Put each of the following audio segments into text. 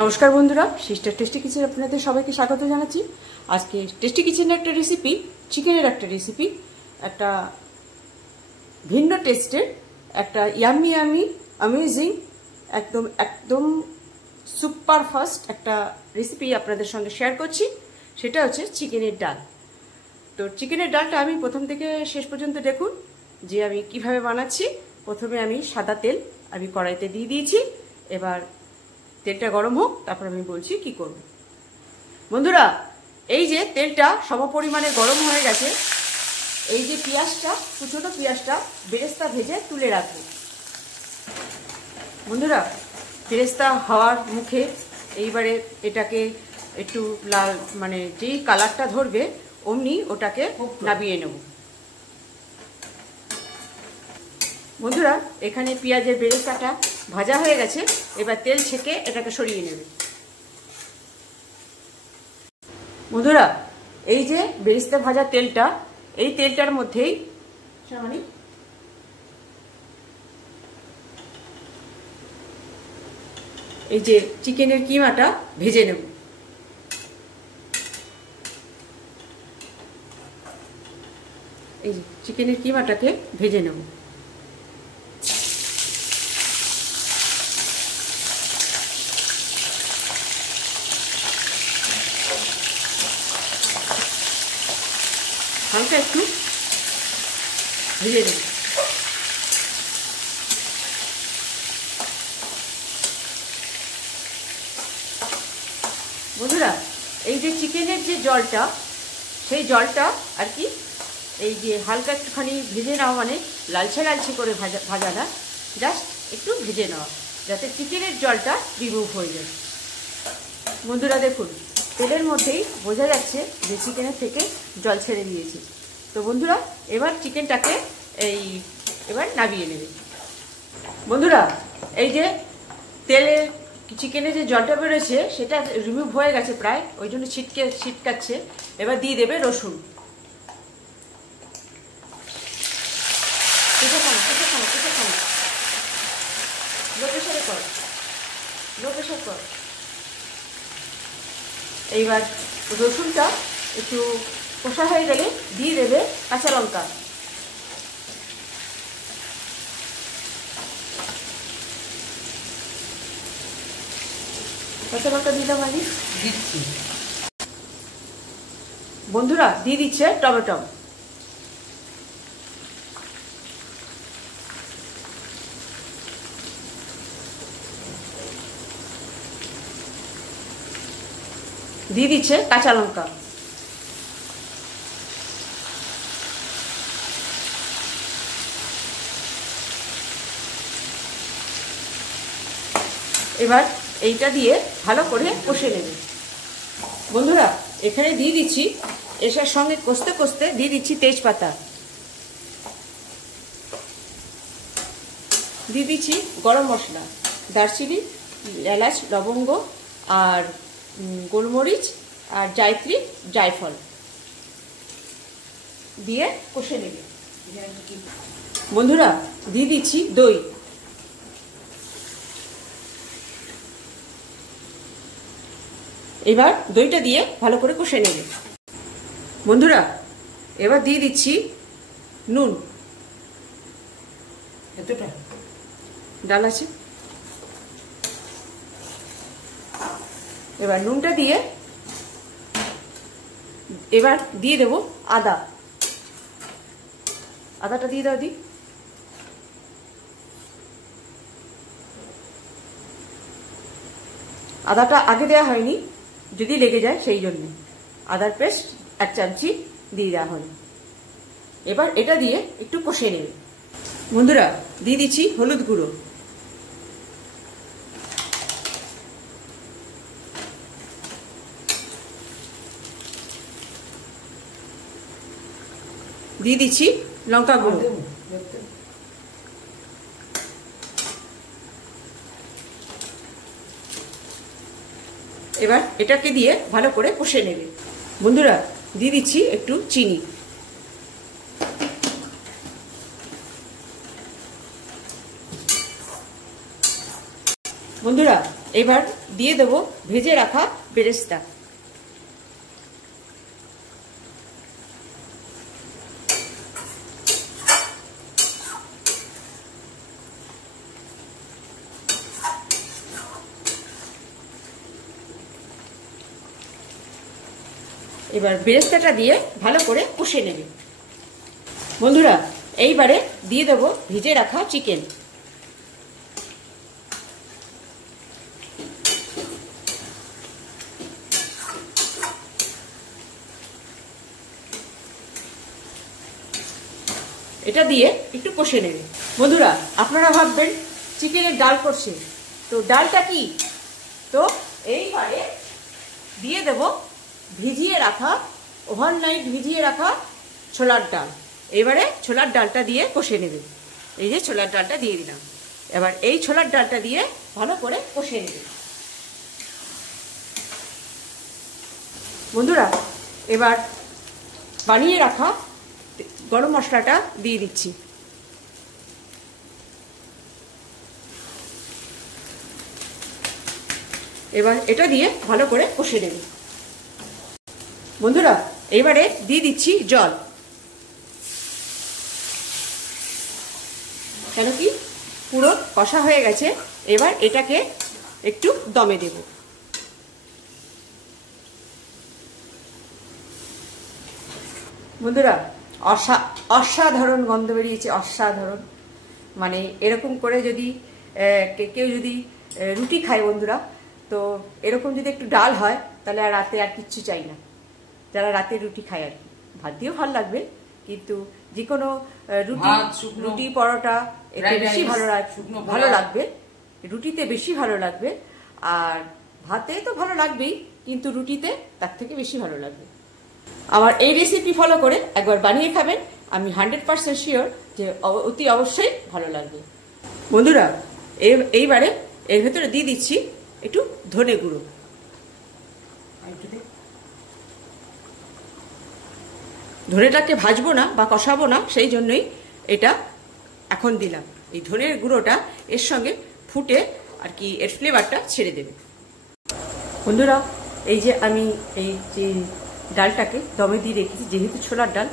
নমস্কার বন্ধুরা, sister tasty kitchen আপনাদের সবাইকে স্বাগত জানাচ্ছি। আজকে টেস্টি কিচেনের একটা রেসিপি, চিকেনের একটা রেসিপি, একটা ভিন্ন টেস্টের, একটা ইয়ামি ইয়ামি অ্যামেজিং, একদম একদম সুপার ফাস্ট একটা রেসিপি আপনাদের সঙ্গে শেয়ার করছি। সেটা হচ্ছে চিকেনের ডাল। তো চিকেনের ডালটা আমি প্রথম থেকে শেষ পর্যন্ত দেখুন যে আমি কিভাবে বানাচ্ছি। প্রথমে আমি সাদা তেল আমি কড়াইতে দিয়ে দিয়েছি। এবার তেলটা গরম হোক, তারপর আমি বলছি কি করব। বন্ধুরা, এই যে তেলটা সমপরিমাণে গরম হয়ে গেছে, এই যে পেঁয়াজটা, কুচনো পেঁয়াজটা বেরেস্তা ভেজে তুলে রাখবো। বন্ধুরা, বেরেস্তা হওয়ার মুখে এইবারে এটাকে একটু লাল, মানে যেই কালারটা ধরবে অমনি ওটাকে নামিয়ে নেব। বন্ধুরা, এখানে পেঁয়াজের বেরেস্তাটা ভাজা হয়ে গেছে। এবার তেল ছেঁকে এটাকে সরিয়ে নেবে। বন্ধুরা, এই যে বেরেস্তা ভাজা তেলটা, এই তেলটার মধ্যেই এই যে চিকেনের কিমাটা ভেজে নেব। এই যে চিকেনের কিমাটাকে ভেজে নেব। হালকা একটু ভেজে নেব। বন্ধুরা, এই যে চিকেনের যে জলটা, সেই জলটা আর কি এই যে হালকা একটুখানি ভেজে নেওয়া, মানে লালচে লালচে করে ভাজা না, জাস্ট একটু ভেজে নেওয়া, যাতে চিকেনের জলটা রিমুভ হয়ে যায়। বন্ধুরা দেখুন, তেলের মধ্যেই বোঝা যাচ্ছে যে চিকেনের থেকে জল ছেড়ে দিয়েছে। তো বন্ধুরা, এবার চিকেনটাকে এবার নামিয়ে নেবে। বন্ধুরা, এই যে তেলে চিকেনে যে জলটা বেরোচ্ছে সেটা রিমুভ হয়ে গেছে প্রায়, ওই জন্য ছিটকাচ্ছে। এবার দিয়ে দেবে রসুন। এইবার রসুনটা একটু কষা হয়ে গেলে দিয়ে দেবে কাঁচা লঙ্কা। কাঁচা লঙ্কা দিলাম আমি, দিচ্ছি। বন্ধুরা, দিয়ে দিচ্ছে টমেটো। দিয়ে দিচ্ছে কাঁচা লঙ্কা। এবার এইটা দিয়ে ভালো করে কষে নেবে। বন্ধুরা, এখানে দিয়ে দিচ্ছি, এটার সঙ্গে কষতে কষতে দিয়ে দিচ্ছি তেজপাতা, দিয়ে দিচ্ছি গরম মশলা, দারচিনি, এলাচ, লবঙ্গ আর গোলমরিচ আর জায়ত্রী, জায়ফল দিয়ে কষে নেবে। বন্ধুরা, দিয়ে দিচ্ছি দই। এবার দইটা দিয়ে ভালো করে কষে নেবে। বন্ধুরা, এবার দিয়ে দিচ্ছি নুন। এতটা ডাল আছে। এবার নুনটা দিয়ে এবার দিয়ে দেবো আদা। আদাটা দিয়ে দাও দি। আদাটা আগে দেওয়া হয়নি, যদি লেগে যায় সেই জন্য আদার পেস্ট 1 চামচি দিয়ে দেওয়া হলো। এবার এটা দিয়ে একটু কষে নেবে। বন্ধুরা, দিয়ে দিচ্ছি হলুদ গুঁড়ো। দিয়ে দিচ্ছি লঙ্কা গুঁড়ো। এবার এটাকে দিয়ে ভালো করে কষে নেবে। বন্ধুরা, দিয়ে দিচ্ছি একটু চিনি। বন্ধুরা, এবার দিয়ে দেব ভেজে রাখা বেরেস্তা। এবার বেরেস্তাটা দিয়ে ভালো করে কষে নেবে। বন্ধুরা এইবারে দিয়ে দেব ভেজে রাখা চিকেন। এটা দিয়ে একটু কষে নেবে। বন্ধুরা আপনারা ভাববেন চিকেনের ডাল করছে, তো ডালটা কি? তো এইবারে দিয়ে দেব ভিজিয়ে রাখা, ওভারনাইট ভিজিয়ে রাখা ছোলার ডাল। এবারে ছোলার ডালটা দিয়ে কষে নেবে। এই যে ছোলার ডালটা দিয়ে দিলাম। এবার এই ছোলার ডালটা দিয়ে ভালো করে কষে নেবে। বন্ধুরা এবার বানিয়ে রাখা গরম মশলাটা দিয়ে দিচ্ছি। এবার এটা দিয়ে ভালো করে কষে নেবে। বন্ধুরা এবারে দিয়ে দিচ্ছি জল, কেন কি পুরো কষা হয়ে গেছে। এবার এটাকে একটু দমে দেব। বন্ধুরা অসাধারণ গন্ধ বেরিয়েছে, অসাধারণ। মানে এরকম করে যদি কেউ যদি রুটি খায় বন্ধুরা, তো এরকম যদি একটু ডাল হয় তাহলে আর রাতে আর কিচ্ছু চাই না। যারা রাতে রুটি খায় আর কি, ভাত দিয়েও ভালো লাগবে, কিন্তু যে কোনো রুটি পরোটা এতে বেশি ভালো লাগবে, রুটিতে বেশি ভালো লাগবে। আর ভাতে তো ভালো লাগবেই, কিন্তু রুটিতে তার থেকে বেশি ভালো লাগবে। আমার এই রেসিপি ফলো করে একবার বানিয়ে খাবেন, আমি 100% শিওর যে অতি অবশ্যই ভালো লাগবে। বন্ধুরা এইবারে এর ভেতরে দিয়ে দিচ্ছি একটু ধনে গুঁড়ো। ধনেটাকে ভাজবো না বা কষাবো না, সেই জন্যই এটা এখন দিলাম। এই ধনের গুঁড়োটা এর সঙ্গে ফুটে আর কি এর ফ্লেভারটা ছেড়ে দেবে। বন্ধুরা এই যে আমি এই যে ডালটাকে দমে দিয়ে রেখেছি, যেহেতু ছোলার ডাল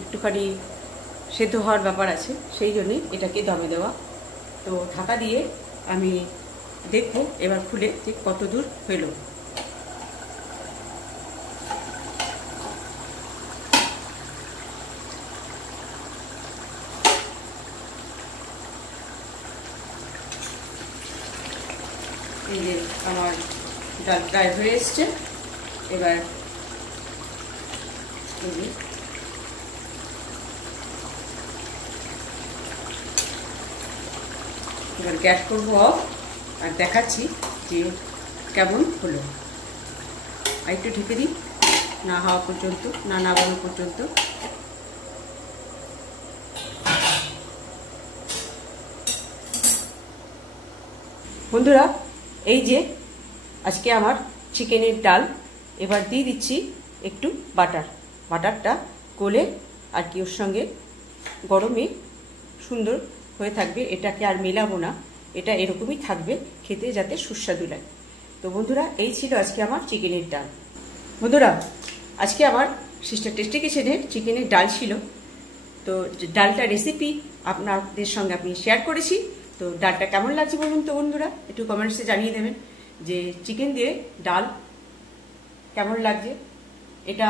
একটুখানি সেদ্ধ হওয়ার ব্যাপার আছে, সেই জন্যই এটাকে দমে দেওয়া। তো ঢাকা দিয়ে আমি দেখবো এবার খুলে যে কত দূর হলো। এই যে আমার ডাল প্রায় হয়ে এসছে। এবার গ্যাস করবো অফ, আর দেখাচ্ছি যে কেমন হলো। আর একটু ঢেকে দিই না হওয়া পর্যন্ত, না নামানো পর্যন্ত। বন্ধুরা এই যে আজকে আমার চিকেনের ডাল। এবার দিয়ে দিচ্ছি একটু বাটারটা গলে আর কি ওর সঙ্গে গরমে সুন্দর হয়ে থাকবে। এটাকে আর মেলাবো না, এটা এরকমই থাকবে খেতে, যাতে সুস্বাদু লাগে। তো বন্ধুরা এই ছিল আজকে আমার চিকেনের ডাল। বন্ধুরা আজকে আমার সিস্টার টেস্টি কিচেনের চিকেনের ডাল ছিল। তো ডালটা রেসিপি আপনাদের সঙ্গে আমি শেয়ার করেছি। তো ডালটা কেমন লাগছে বলুন তো বন্ধুরা, একটু কমেন্টসে জানিয়ে দেবেন যে চিকেন দিয়ে ডাল কেমন লাগছে। এটা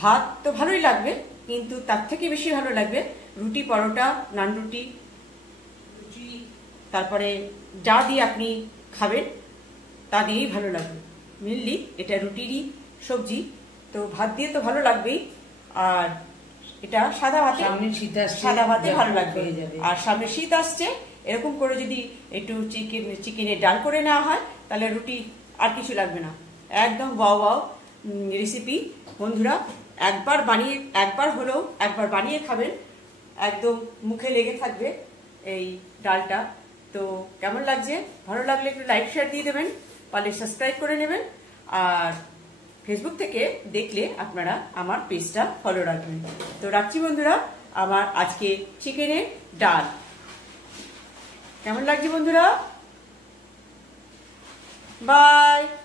ভাত তো ভালোই লাগবে, কিন্তু তার থেকে বেশি ভালো লাগবে রুটি, পরোটা, নান রুটি, তারপরে যা দিয়ে আপনি খাবেন তা দিয়েই ভালো লাগবে। মেনলি এটা রুটিরই সবজি, তো ভাত দিয়ে তো ভালো লাগবেই। আর এটা সাদা ভাতে ভালো লাগবে। আর সামনে শীত আসছে, এরকম করে যদি একটু চিকেনের ডাল করে নেওয়া হয় তাহলে রুটি আর কিছু লাগবে না। একদম ওয়াও রেসিপি বন্ধুরা। একবার বানিয়ে খাবেন, একদম মুখে লেগে থাকবে এই ডালটা। তো কেমন লাগছে? ভালো লাগলে একটু লাইক শেয়ার দিয়ে দেবেন, পারলে সাবস্ক্রাইব করে নেবেন। আর ফেসবুক থেকে দেখলে আপনারা আমার পেজটা ফলো রাখবেন। তো রাখছি বন্ধুরা আমার আজকে চিকেনের ডাল। কেমন লাগছে বন্ধুরা? বাই।